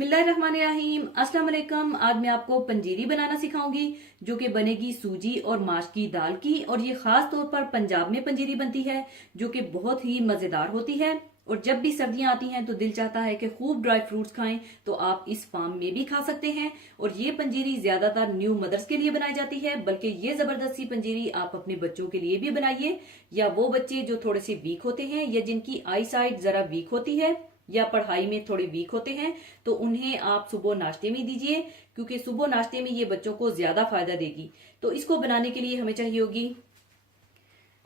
बिस्मिल्लाहिर्रहमानिर्रहीम। अस्सलाम वालेकुम। आज मैं आपको पंजीरी बनाना सिखाऊंगी जो कि बनेगी सूजी और माश की दाल की। और ये खास तौर पर पंजाब में पंजीरी बनती है जो कि बहुत ही मजेदार होती है। और जब भी सर्दियां आती हैं तो दिल चाहता है कि खूब ड्राई फ्रूट्स खाएं, तो आप इस फार्म में भी खा सकते हैं। और ये पंजीरी ज्यादातर न्यू मदर्स के लिए बनाई जाती है, बल्कि ये जबरदस्ती पंजीरी आप अपने बच्चों के लिए भी बनाइए, या वो बच्चे जो थोड़े से वीक होते हैं या जिनकी आई साइट जरा वीक होती है या पढ़ाई में थोड़े वीक होते हैं, तो उन्हें आप सुबह नाश्ते में दीजिए, क्योंकि सुबह नाश्ते में ये बच्चों को ज्यादा फायदा देगी। तो इसको बनाने के लिए हमें चाहिए होगी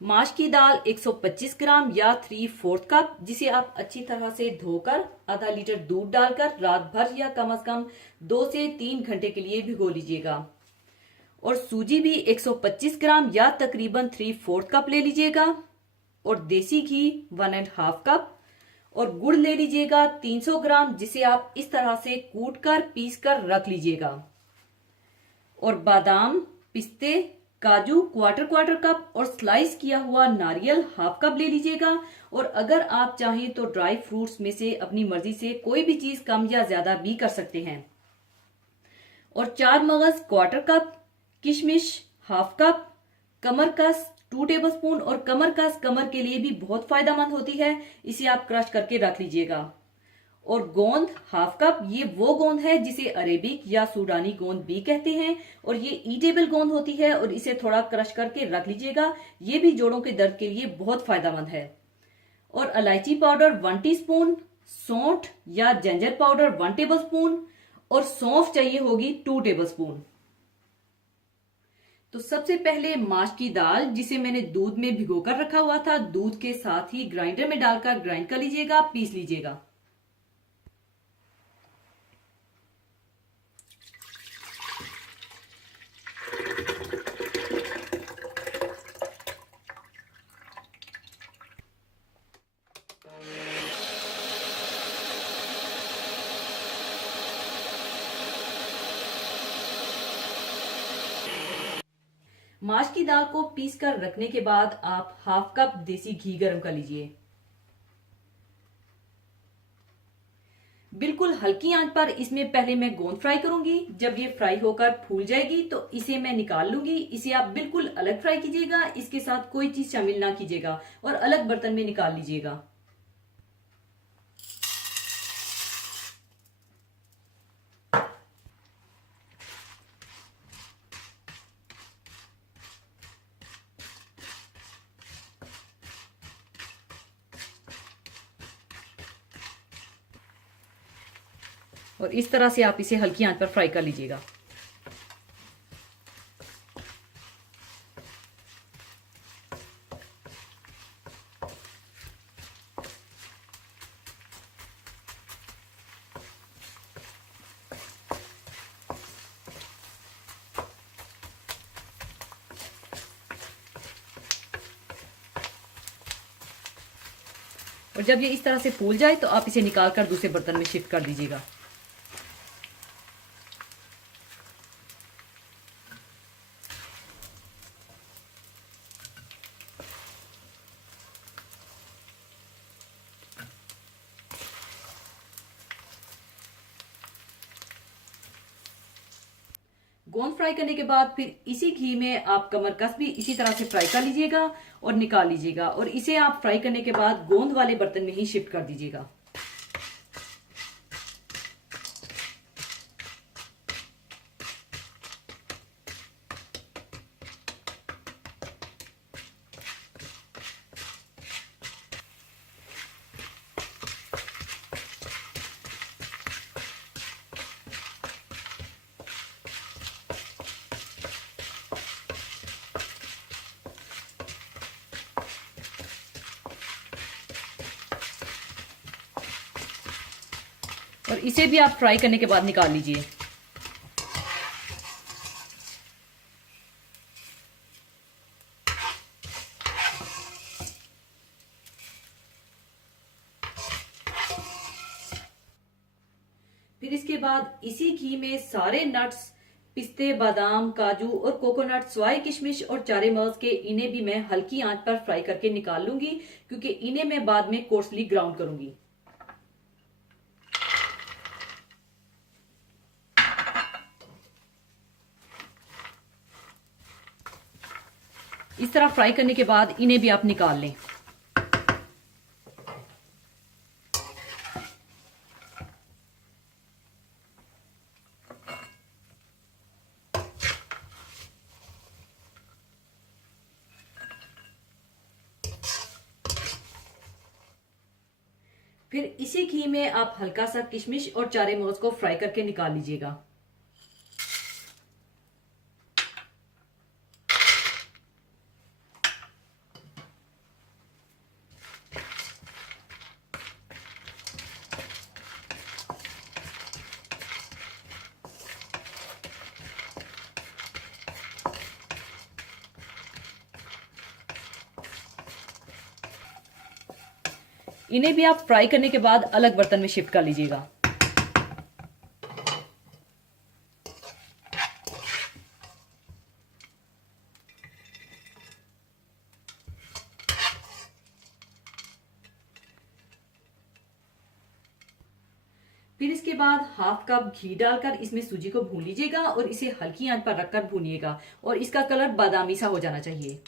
माश की दाल 125 ग्राम या 3/4 कप, जिसे आप अच्छी तरह से धोकर आधा लीटर दूध डालकर रात भर या कम से कम 2 से 3 घंटे के लिए भिगो लीजिएगा। और सूजी भी 125 ग्राम या तकरीबन 3/4 कप ले लीजिएगा। और देसी घी 1.5 कप। और गुड़ ले लीजिएगा 300 ग्राम, जिसे आप इस तरह से कूट कर पीस कर रख लीजिएगा। और बादाम, पिस्ते, काजू क्वार्टर कप और स्लाइस किया हुआ नारियल 1/2 कप ले लीजिएगा। और अगर आप चाहें तो ड्राई फ्रूट्स में से अपनी मर्जी से कोई भी चीज कम या ज्यादा भी कर सकते हैं। और 4 मगज 1/4 कप, किशमिश 1/2 कप, कमरकस 2 टेबलस्पून। और कमरकस कमर के लिए भी बहुत फायदेमंद होती है, इसे आप क्रश करके रख लीजिएगा। और गोंद 1/2 कप, ये वो गोंद है जिसे अरेबिक या सूडानी गोंद भी कहते हैं, और ये ईटेबल गोंद होती है, और इसे थोड़ा क्रश करके रख लीजिएगा। ये भी जोड़ों के दर्द के लिए बहुत फायदेमंद है। और इलायची पाउडर 1 टीस्पून, सौंठ या जिंजर पाउडर 1 टेबलस्पून, और सौंफ चाहिए होगी 2 टेबलस्पून। तो सबसे पहले माश की दाल, जिसे मैंने दूध में भिगोकर रखा हुआ था, दूध के साथ ही ग्राइंडर में डालकर ग्राइंड कर लीजिएगा, पीस लीजिएगा। माश की दाल को पीस कर रखने के बाद आप 1/2 कप देसी घी गर्म कर लीजिए। बिल्कुल हल्की आंच पर इसमें पहले मैं गोंद फ्राई करूंगी। जब ये फ्राई होकर फूल जाएगी तो इसे मैं निकाल लूंगी। इसे आप बिल्कुल अलग फ्राई कीजिएगा, इसके साथ कोई चीज शामिल ना कीजिएगा, और अलग बर्तन में निकाल लीजिएगा। और इस तरह से आप इसे हल्की आंच पर फ्राई कर लीजिएगा। और जब ये इस तरह से फूल जाए तो आप इसे निकालकर दूसरे बर्तन में शिफ्ट कर दीजिएगा। गोंद फ्राई करने के बाद फिर इसी घी में आप कमरकस भी इसी तरह से फ्राई कर लीजिएगा और निकाल लीजिएगा। और इसे आप फ्राई करने के बाद गोंद वाले बर्तन में ही शिफ्ट कर दीजिएगा। और इसे भी आप फ्राई करने के बाद निकाल लीजिए। फिर इसके बाद इसी घी में सारे नट्स, पिस्ते, बादाम, काजू और कोकोनट, स्वाई किशमिश और चारे मगज के, इन्हें भी मैं हल्की आंच पर फ्राई करके निकाल लूंगी, क्योंकि इन्हें मैं बाद में कोर्सली ग्राउंड करूंगी। इस तरह फ्राई करने के बाद इन्हें भी आप निकाल लें। फिर इसी घी में आप हल्का सा किशमिश और चारे मगज को फ्राई करके निकाल लीजिएगा। इन्हें भी आप फ्राई करने के बाद अलग बर्तन में शिफ्ट कर लीजिएगा। फिर इसके बाद हाफ कप घी डालकर इसमें सूजी को भून लीजिएगा और इसे हल्की आंच पर रखकर भूनिएगा और इसका कलर बादामी सा हो जाना चाहिए।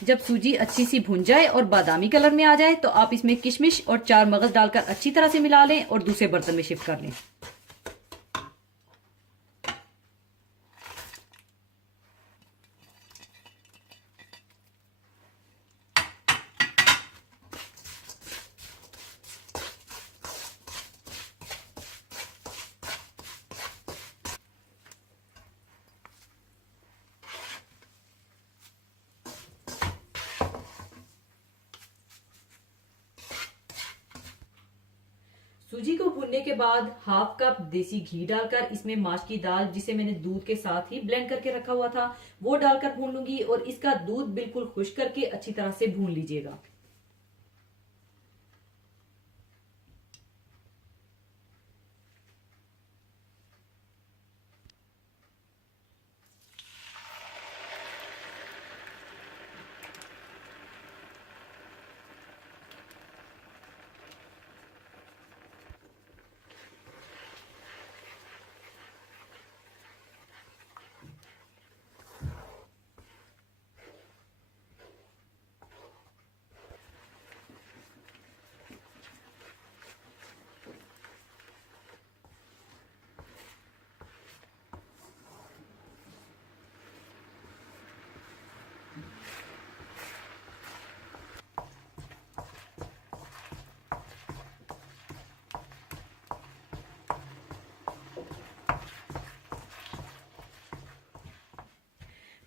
जब सूजी अच्छी सी भुन जाए और बादामी कलर में आ जाए तो आप इसमें किशमिश और चार मगज डालकर अच्छी तरह से मिला लें और दूसरे बर्तन में शिफ्ट कर लें। सूजी को भूनने के बाद हाफ कप देसी घी डालकर इसमें माश की दाल, जिसे मैंने दूध के साथ ही ब्लेंड करके रखा हुआ था, वो डालकर भून लूंगी और इसका दूध बिल्कुल खुश्क करके अच्छी तरह से भून लीजिएगा।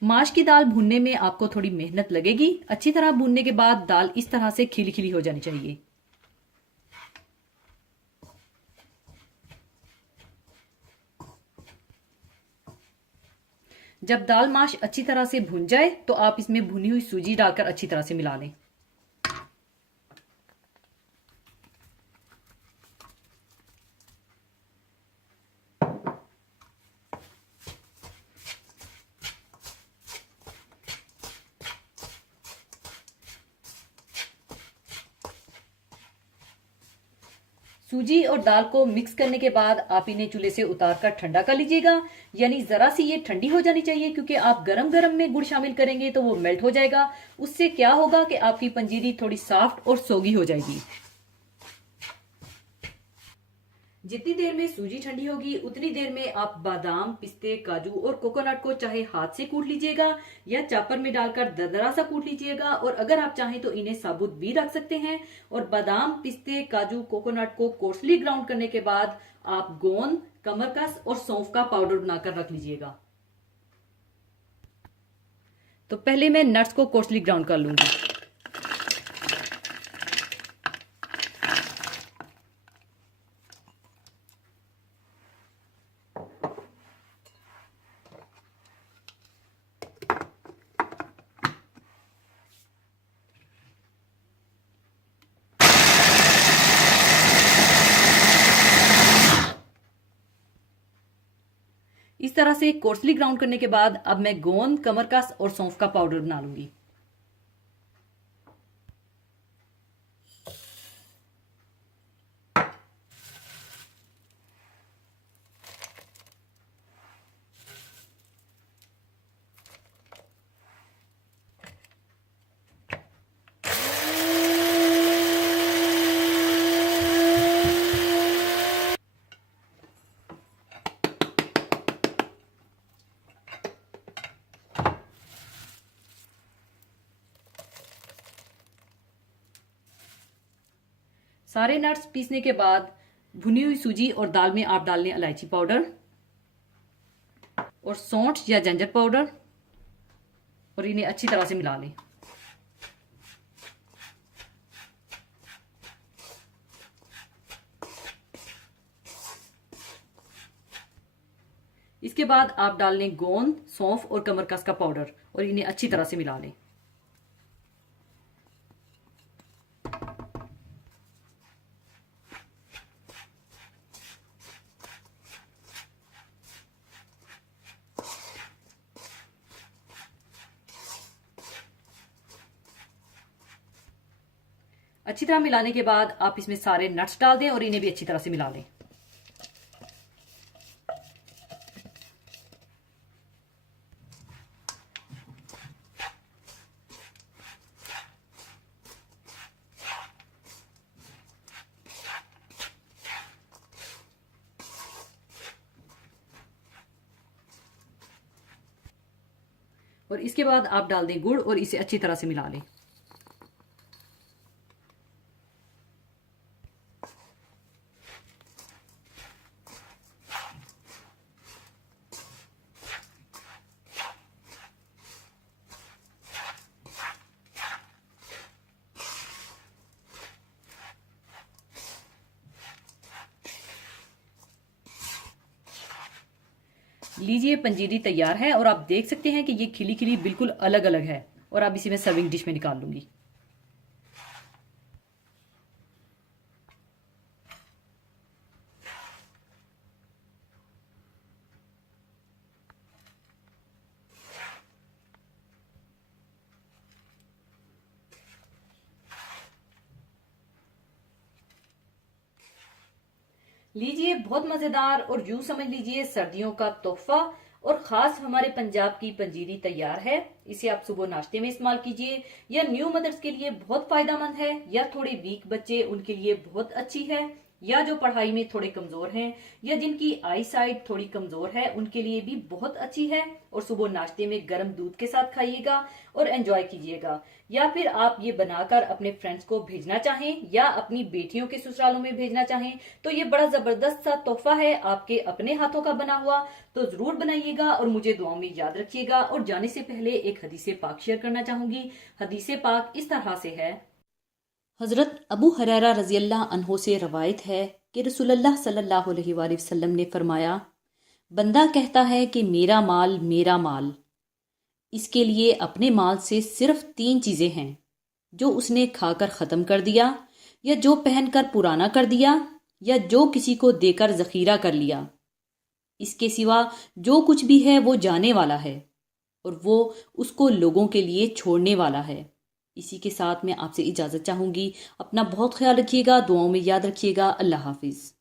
माश की दाल भूनने में आपको थोड़ी मेहनत लगेगी। अच्छी तरह भूनने के बाद दाल इस तरह से खिली खिली हो जानी चाहिए। जब दाल माश अच्छी तरह से भुन जाए तो आप इसमें भुनी हुई सूजी डालकर अच्छी तरह से मिला लें। सूजी और दाल को मिक्स करने के बाद आप इन्हें चूल्हे से उतार कर ठंडा कर लीजिएगा। यानी जरा सी ये ठंडी हो जानी चाहिए, क्योंकि आप गरम गरम में गुड़ शामिल करेंगे तो वो मेल्ट हो जाएगा। उससे क्या होगा कि आपकी पंजीरी थोड़ी सॉफ्ट और सोगी हो जाएगी। जितनी देर में सूजी ठंडी होगी उतनी देर में आप बादाम, पिस्ते, काजू और कोकोनट को चाहे हाथ से कूट लीजिएगा या चॉपर में डालकर दरदरा सा कूट लीजिएगा, और अगर आप चाहें तो इन्हें साबुत भी रख सकते हैं। और बादाम, पिस्ते, काजू, कोकोनट को कोर्सली ग्राउंड करने के बाद आप गोंद, कमरकस और सौंफ का पाउडर बनाकर रख लीजिएगा। तो पहले मैं नट्स को कोर्सली ग्राउंड कर लूंगी। इस तरह से कोर्सली ग्राउंड करने के बाद अब मैं गोंद, कमरकस और सौंफ का पाउडर बना लूंगी। सारे नट्स पीसने के बाद भुनी हुई सूजी और दाल में आप डाल लें इलायची पाउडर और सौंठ या जिंजर पाउडर और इन्हें अच्छी तरह से मिला लें। इसके बाद आप डाल लें गोंद, सौंफ और कमरकस का पाउडर और इन्हें अच्छी तरह से मिला लें। अच्छी तरह मिलाने के बाद आप इसमें सारे नट्स डाल दें और इन्हें भी अच्छी तरह से मिला लें। और इसके बाद आप डाल दें गुड़ और इसे अच्छी तरह से मिला लें। लीजिए पंजीरी तैयार है और आप देख सकते हैं कि ये खिली खिली बिल्कुल अलग अलग है। और अब इसे मैं सर्विंग डिश में निकाल लूंगी। लीजिए बहुत मजेदार और यूं समझ लीजिए सर्दियों का तोहफा और खास हमारे पंजाब की पंजीरी तैयार है। इसे आप सुबह नाश्ते में इस्तेमाल कीजिए या न्यू मदर्स के लिए बहुत फायदेमंद है, या थोड़े वीक बच्चे उनके लिए बहुत अच्छी है, या जो पढ़ाई में थोड़े कमजोर हैं या जिनकी आई साइट थोड़ी कमजोर है उनके लिए भी बहुत अच्छी है। और सुबह नाश्ते में गर्म दूध के साथ खाइएगा और एंजॉय कीजिएगा। या फिर आप ये बनाकर अपने फ्रेंड्स को भेजना चाहें या अपनी बेटियों के ससुरालों में भेजना चाहें तो ये बड़ा जबरदस्त सा तोहफा है आपके अपने हाथों का बना हुआ। तो जरूर बनाइएगा और मुझे दुआ में याद रखिएगा। और जाने से पहले एक हदीसे पाक शेयर करना चाहूंगी। हदीसे पाक इस तरह से है। हजरत अबू हुरैरा रजी अल्लाह अन्हो से रवायत है कि रसूलुल्लाह सल्लल्लाहु अलैहि वसल्लम ने फरमाया, बंदा कहता है कि मेरा माल, इसके लिए अपने माल से सिर्फ 3 चीजें हैं, जो उसने खाकर खत्म कर दिया, या जो पहनकर पुराना कर दिया, या जो किसी को देकर जखीरा कर लिया। इसके सिवा जो कुछ भी है वो जाने वाला है और वो उसको लोगों के लिए छोड़ने वाला है। इसी के साथ मैं आपसे इजाजत चाहूंगी। अपना बहुत ख्याल रखिएगा, दुआओं में याद रखिएगा। अल्लाह हाफिज।